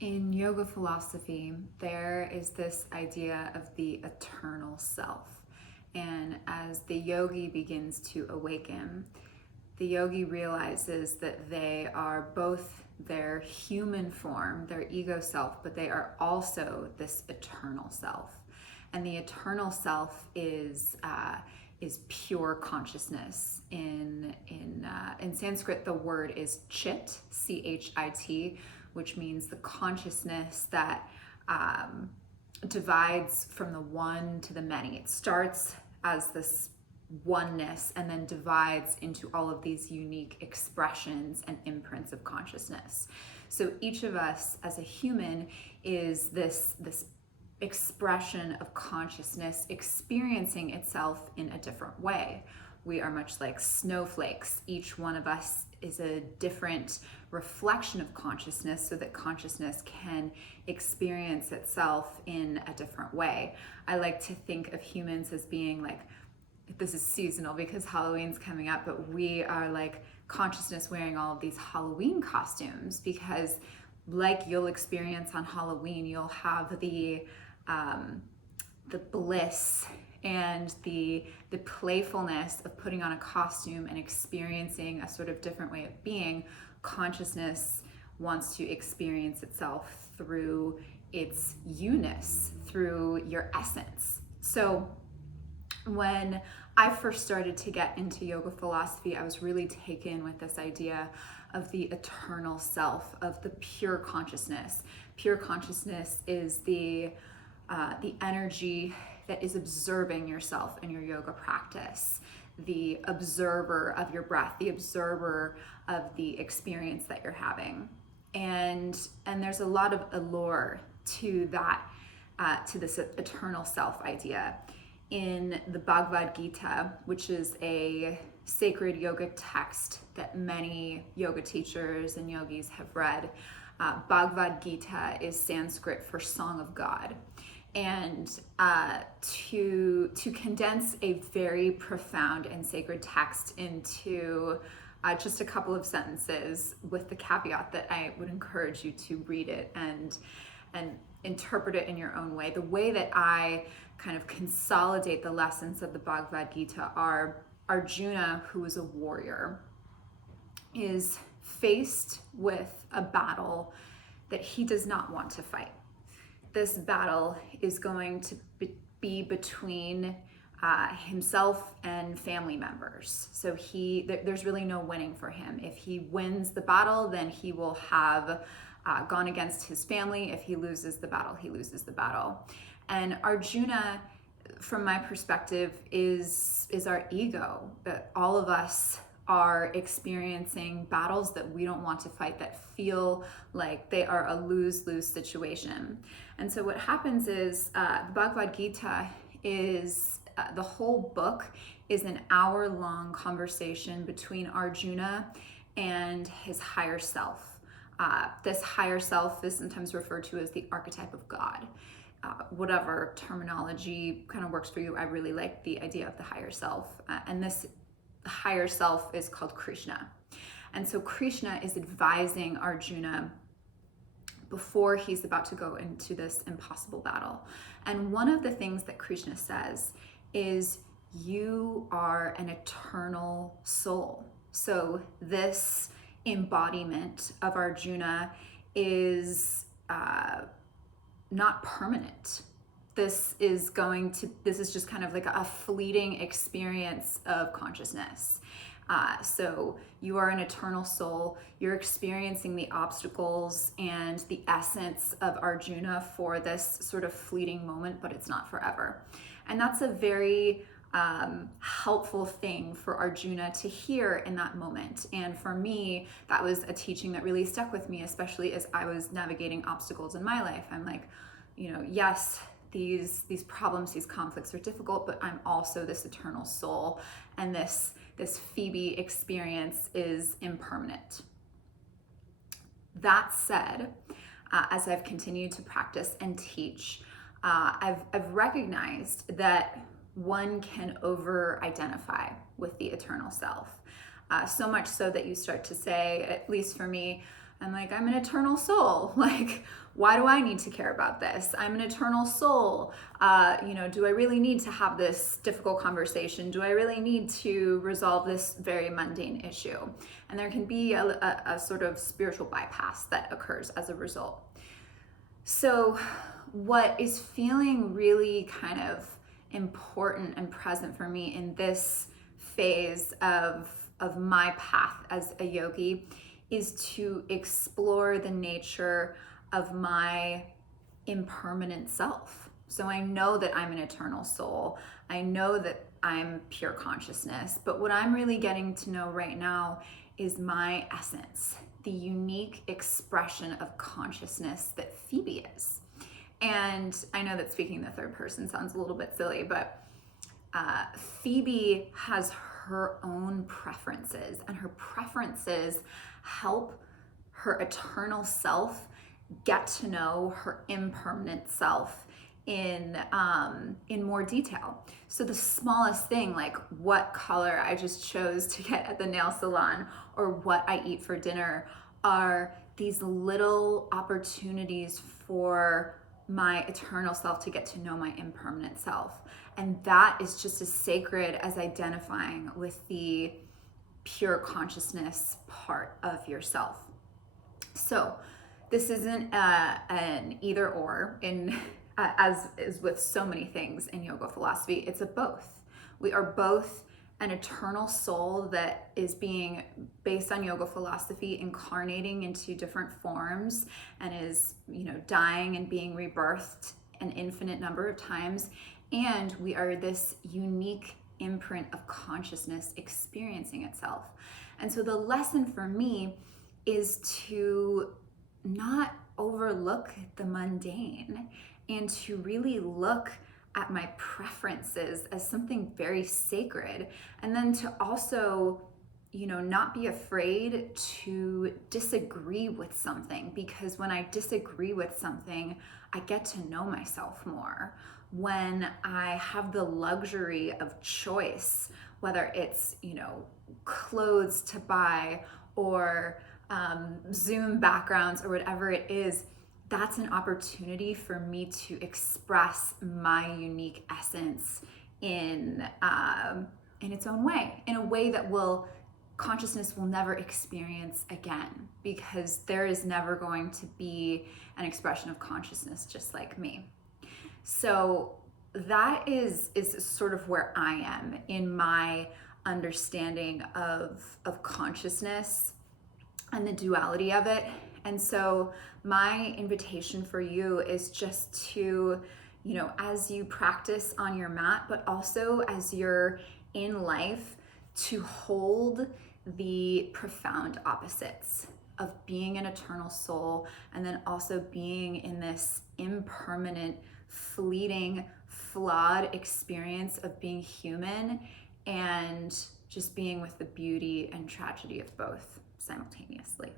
In yoga philosophy, there is this idea of the eternal self. And as the yogi begins to awaken, the yogi realizes that they are both their human form, their ego self, but they are also this eternal self. And the eternal self is pure consciousness. In Sanskrit, the word is chit, chit, which means the consciousness that divides from the one to the many. It starts as this oneness and then divides into all of these unique expressions and imprints of consciousness. So each of us as a human is this expression of consciousness experiencing itself in a different way. We are much like snowflakes. Each one of us is a different reflection of consciousness so that consciousness can experience itself in a different way. I like to think of humans as being like, this is seasonal because Halloween's coming up, but we are like consciousness wearing all of these Halloween costumes because like you'll experience on Halloween, you'll have the bliss and the playfulness of putting on a costume and experiencing a sort of different way of being. Consciousness wants to experience itself through its you-ness, through your essence. So when I first started to get into yoga philosophy, I was really taken with this idea of the eternal self, of the pure consciousness. Pure consciousness is the energy that is observing yourself in your yoga practice, the observer of your breath, the observer of the experience that you're having. And there's a lot of allure to that, to this eternal self idea. In the Bhagavad Gita, which is a sacred yoga text that many yoga teachers and yogis have read, Bhagavad Gita is Sanskrit for Song of God. And to condense a very profound and sacred text into just a couple of sentences, with the caveat that I would encourage you to read it and interpret it in your own way. The way that I kind of consolidate the lessons of the Bhagavad Gita are Arjuna, who is a warrior, is faced with a battle that he does not want to fight. This battle is going to be between himself and family members. So there's really no winning for him. If he wins the battle, then he will have gone against his family. If he loses the battle, he loses the battle. And Arjuna, from my perspective, is our ego. That all of us are experiencing battles that we don't want to fight, that feel like they are a lose-lose situation. And so what happens is the Bhagavad Gita is, the whole book is an hour-long conversation between Arjuna and his higher self. This higher self is sometimes referred to as the archetype of God. Whatever terminology kind of works for you, I really like the idea of the higher self. And this higher self is called Krishna. And so Krishna is advising Arjuna before he's about to go into this impossible battle. And one of the things that Krishna says is, you are an eternal soul. So this embodiment of Arjuna is not permanent. This is just kind of like a fleeting experience of consciousness. So you are an eternal soul. You're experiencing the obstacles and the essence of Arjuna for this sort of fleeting moment, but it's not forever. And that's a very helpful thing for Arjuna to hear in that moment. And for me, that was a teaching that really stuck with me, especially as I was navigating obstacles in my life. I'm like, yes, these problems, these conflicts are difficult, but I'm also this eternal soul, and this Phoebe experience is impermanent. That said, as I've continued to practice and teach, I've recognized that one can over-identify with the eternal self. So much so that you start to say, at least for me, I'm like, I'm an eternal soul. Like, why do I need to care about this? I'm an eternal soul. Do I really need to have this difficult conversation? Do I really need to resolve this very mundane issue? And there can be a sort of spiritual bypass that occurs as a result. So what is feeling really kind of important and present for me in this phase of my path as a yogi is to explore the nature of my impermanent self. So I know that I'm an eternal soul. I know that I'm pure consciousness. But what I'm really getting to know right now is my essence, the unique expression of consciousness that Phoebe is. And I know that speaking in the third person sounds a little bit silly, but Phoebe has her own preferences, and her preferences help her eternal self get to know her impermanent self in more detail. So the smallest thing, like what color I just chose to get at the nail salon or what I eat for dinner, are these little opportunities for my eternal self to get to know my impermanent self. And that is just as sacred as identifying with the pure consciousness part of yourself. So this isn't an either or as is with so many things in yoga philosophy. It's a both. We are both an eternal soul that is being, based on yoga philosophy, incarnating into different forms and is, dying and being rebirthed an infinite number of times. And we are this unique imprint of consciousness experiencing itself. And so the lesson for me is to not overlook the mundane and to really look at my preferences as something very sacred, and then to also not be afraid to disagree with something, because when I disagree with something, I get to know myself more. When I have the luxury of choice, whether it's clothes to buy or Zoom backgrounds or whatever it is, that's an opportunity for me to express my unique essence in its own way, in a way that consciousness will never experience again, because there is never going to be an expression of consciousness just like me. So that is sort of where I am in my understanding of consciousness and the duality of it. And so my invitation for you is just to, as you practice on your mat, but also as you're in life, to hold the profound opposites of being an eternal soul and then also being in this impermanent, fleeting, flawed experience of being human, and just being with the beauty and tragedy of both simultaneously.